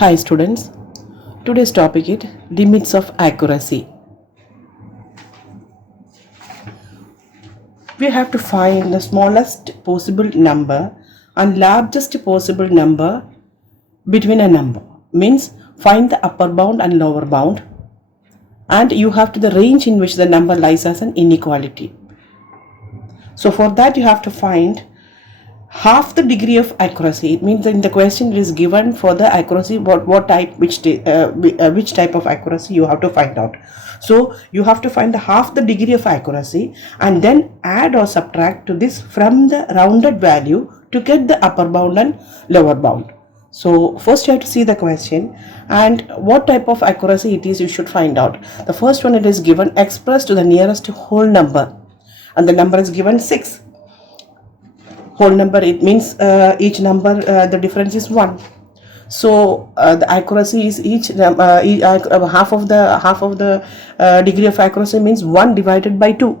Hi students, today's topic is limits of accuracy. We have to find the smallest possible number and largest possible number between a number. Means find the upper bound and lower bound, and you have to the range in which the number lies as an inequality. So for that you have to find half the degree of accuracy. It means in the question it is given for the accuracy which type of accuracy you have to find out. So you have to find the half the degree of accuracy and then add or subtract to this from the rounded value to get the upper bound and lower bound. So first you have to see the question and what type of accuracy it is you should find out. The first one, it is given expressed to the nearest whole number, and the number is given 6. Whole number, it means each number the difference is 1. So the accuracy is half of the degree of accuracy means 1 divided by 2.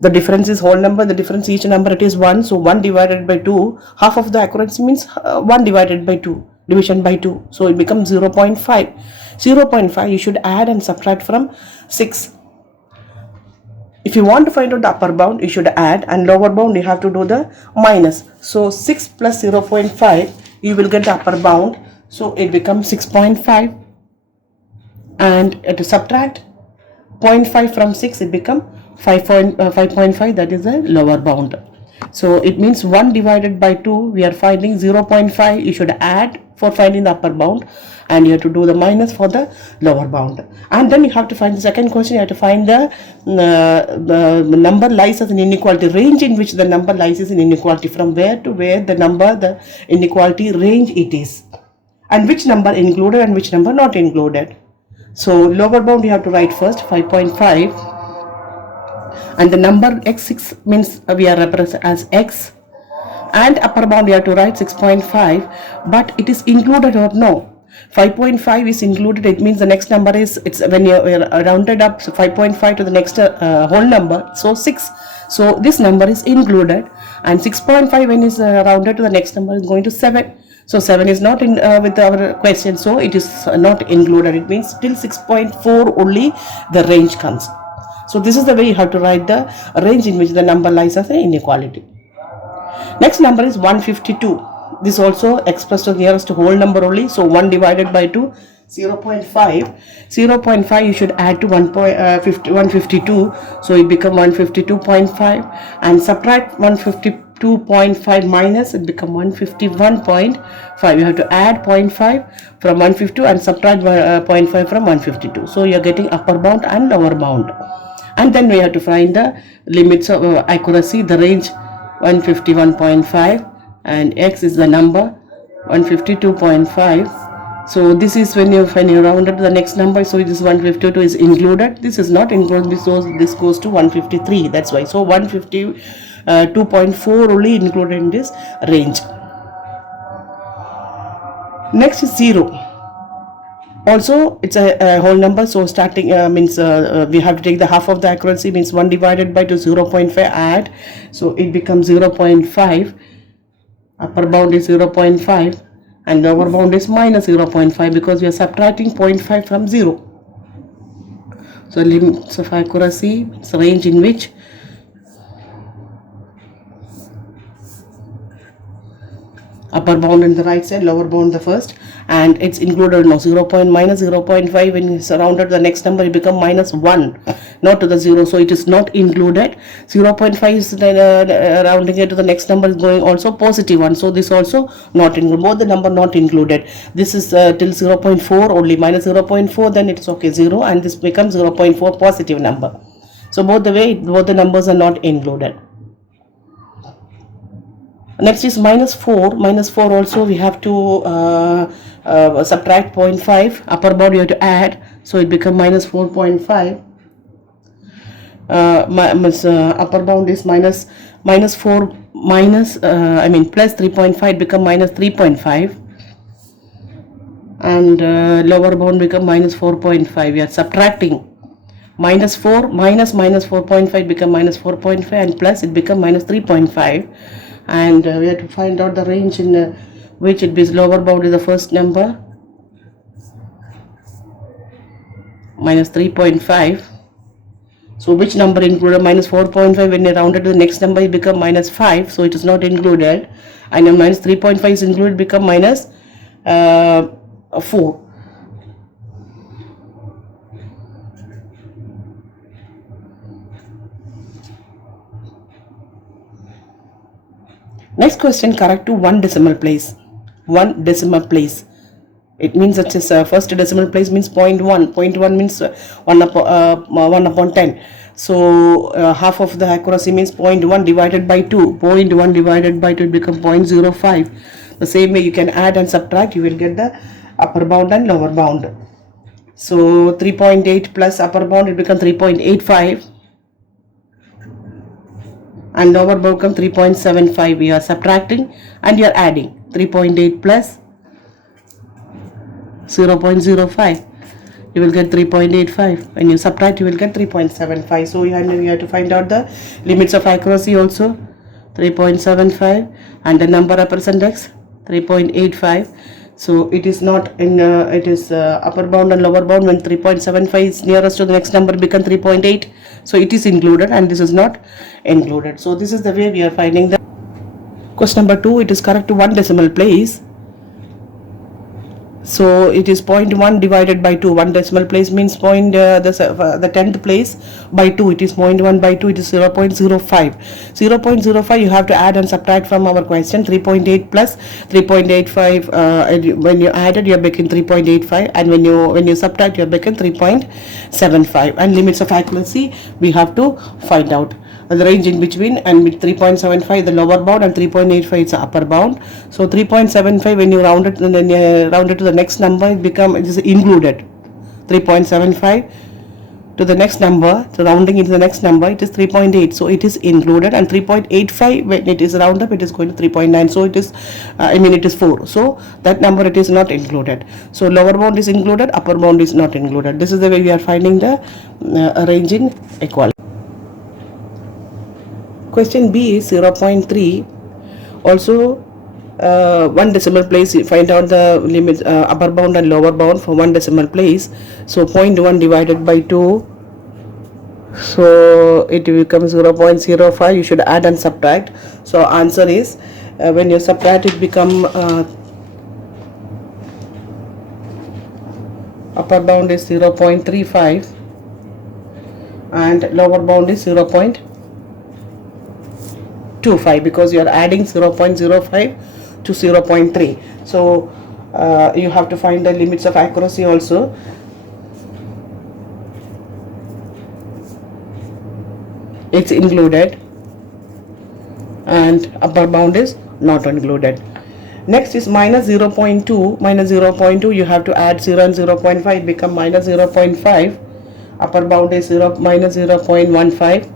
The difference is whole number, the difference each number it is 1, so 1 divided by 2, half of the accuracy means 1 divided by 2, division by 2, so it becomes 0.5. 0.5 you should add and subtract from 6. If you want to find out the upper bound, you should add, and lower bound you have to do the minus. So 6 plus 0.5 you will get the upper bound, so it becomes 6.5, and to subtract 0.5 from 6 it becomes 5.5, that is the lower bound. So it means 1 divided by 2 we are finding 0.5, you should add for finding the upper bound, and you have to do the minus for the lower bound. And then you have to find the second question, you have to find the number lies as an inequality, range in which the number lies as an inequality, from where to where the inequality range it is, and which number included and which number not included. So lower bound you have to write first 5.5, and the number x6 means we are represented as x, and upper bound you have to write 6.5, but it is included or no. 5.5 is included, it means the next number is, it's when you rounded up 5.5 to the next whole number, so 6, so this number is included, and 6.5 when is rounded to the next number is going to 7, so 7 is not in with our question, so it is not included. It means till 6.4 only the range comes. So this is the way you have to write the range in which the number lies as an inequality. Next number is 152. This also expressed to the nearest whole number only. So 1 divided by 2, 0.5. 0.5 you should add to 152. So it becomes 152.5, and subtract 152.5 minus, it becomes 151.5. You have to add 0.5 from 152 and subtract 0.5 from 152. So you are getting upper bound and lower bound. And then we have to find the limits of accuracy, the range 151.5, and x is the number 152.5. so this is when you round up to the next number, so this 152 is included, this is not included, so this goes to 153, that's why. So 152.4 only included in this range. Next is 0. Also it's a whole number, so starting means we have to take the half of the accuracy, means 1 divided by 2, 0.5 add, so it becomes 0.5. Upper bound is 0.5 and lower bound is minus 0.5, because we are subtracting 0.5 from 0. So limits of accuracy means range in which upper bound on the right side, lower bound the first, and it's included no 0. Minus 0.5 when it's rounded to the next number it become minus 1, not to the 0, so it is not included. 0.5 is rounding it to the next number is going also positive 1, so this also not included, both the number not included. This is till 0.4 only, minus 0.4 then it's okay 0, and this becomes 0.4 positive number. So both the numbers are not included. Next is minus 4. Minus 4 also we have to subtract 0.5. Upper bound you have to add, so it becomes minus 4.5. Upper bound is minus 4 minus plus 3.5 become minus 3.5, and lower bound become minus 4.5. We are subtracting minus 4 minus 4.5 become minus 4.5, and plus it become minus 3.5. And we have to find out the range in which it is lower bound is the first number minus 3.5. So which number included? Minus 4.5. When you round it to the next number, it become minus 5. So it is not included. And then minus 3.5 is included, become minus 4. Next question, correct to one decimal place. One decimal place. It means that is first decimal place means 0.1. 0.1 means 1 upon 10. So half of the accuracy means 0.1 divided by 2. 0.1 divided by 2 will become 0.05. The same way you can add and subtract, you will get the upper bound and lower bound. So 3.8 plus upper bound, it becomes 3.85. And lower bound become 3.75. You are subtracting and you are adding. 3.8 plus 0.05, you will get 3.85. When you subtract, you will get 3.75. So you have to find out the limits of accuracy also. 3.75 and the number represent x 3.85. So it is not in it is upper bound and lower bound. When 3.75 is nearest to the next number, become 3.8. So it is included and this is not included. So this is the way we are finding the question number 2. It is correct to one decimal place. So it is 0.1 divided by 2. One decimal place means the 10th place by 2. It is 0.1 by 2. It is 0.05. 0.05 you have to add and subtract from our question. 3.8 plus 3.85. When you added, you are making 3.85, and when you subtract, you are making 3.75. And limits of accuracy we have to find out. The range in between, and with 3.75 the lower bound and 3.85 is the upper bound. So 3.75 when you round it to the next number, it is included. 3.75 to the next number, so rounding into the next number, it is 3.8, so it is included. And 3.85 when it is round up, it is going to 3.9, so it is it is 4, so that number it is not included. So lower bound is included, upper bound is not included. This is the way we are finding the arranging equality. Question B is 0.3. Also one decimal place, you find out the limits, upper bound and lower bound for one decimal place. So 0.1 divided by 2, so it becomes 0.05. You should add and subtract. So answer is when you subtract, it become upper bound is 0.35 and lower bound is 0.25, because you are adding 0.05 to 0.3. So you have to find the limits of accuracy also. It's included and upper bound is not included. Next is minus 0.2. Minus 0.2, you have to add 0 and 0.5, it become minus 0.5. Upper bound is minus 0.15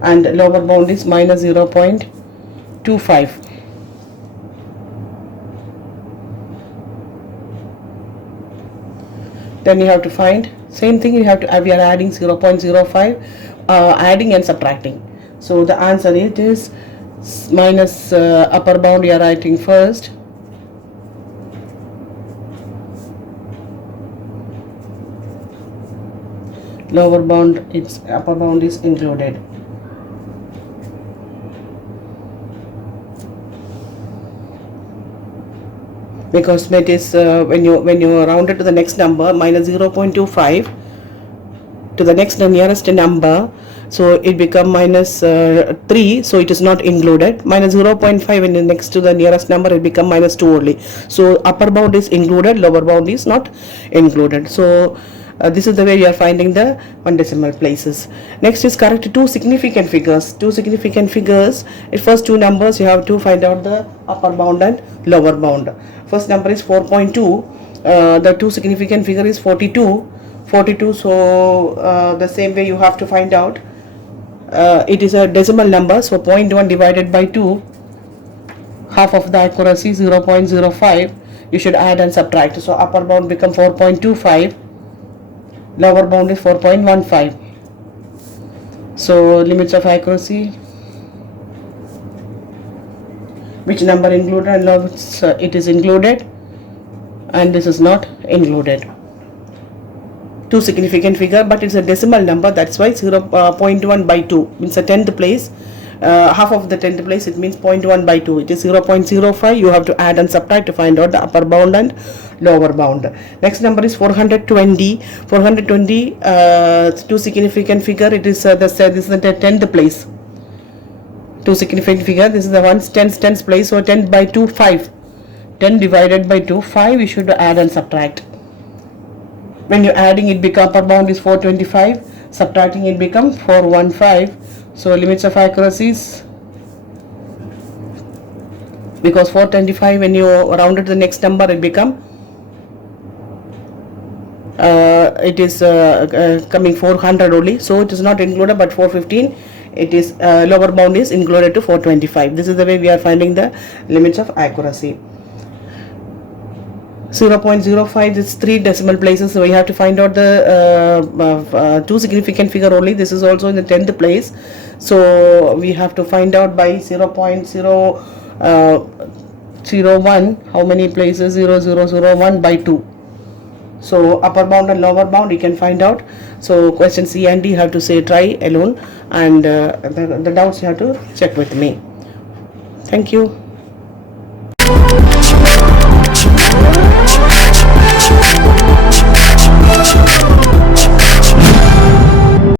and lower bound is minus 0.25. Then you have to find same thing. We are adding 0.05, adding and subtracting. So the answer it is minus upper bound you are writing first, lower bound, its upper bound is included. Because it is when you round it to the next number, minus 0.25 to the next nearest number, so it become minus 3, so it is not included. Minus 0.5 when next to the nearest number, it become minus 2 only. So upper bound is included, lower bound is not included. So this is the way we are finding the one decimal places. Next is correct two significant figures. Two significant figures, in first two numbers you have to find out the upper bound and lower bound. First number is 4.2. The two significant figure is 42. So the same way you have to find out. It is a decimal number, so 0.1 divided by 2, half of the accuracy 0.05. You should add and subtract. So upper bound become 4.25. Lower bound is 4.15. So limits of accuracy which number included and it is included, and this is not included. Two significant figure, but it's a decimal number, that's why 0.1 by 2 means a 10th place. Half of the 10th place, it means 0.1 by 2, it is 0.05. You have to add and subtract to find out the upper bound and lower bound. Next number is 420. 420, two significant figure, it is this is the 10th place. Two significant figure, this is the one 10th place, so 10 by 2, 5. 10 divided by 2, 5. You should add and subtract. When you're adding, it become upper bound is 425, subtracting it become 415. So limits of accuracies, because 425 when you round it to the next number, it become it is coming 400 only, so it is not included, but 415 it is lower bound is included to 425. This is the way we are finding the limits of accuracy. 0.05 is 3 decimal places, so we have to find out the two significant figure only. This is also in the 10th place, so we have to find out by 0.001 how many places. 0001 by 2. So upper bound and lower bound you can find out. So question C and D you have to say try alone, and the doubts you have to check with me. Thank you.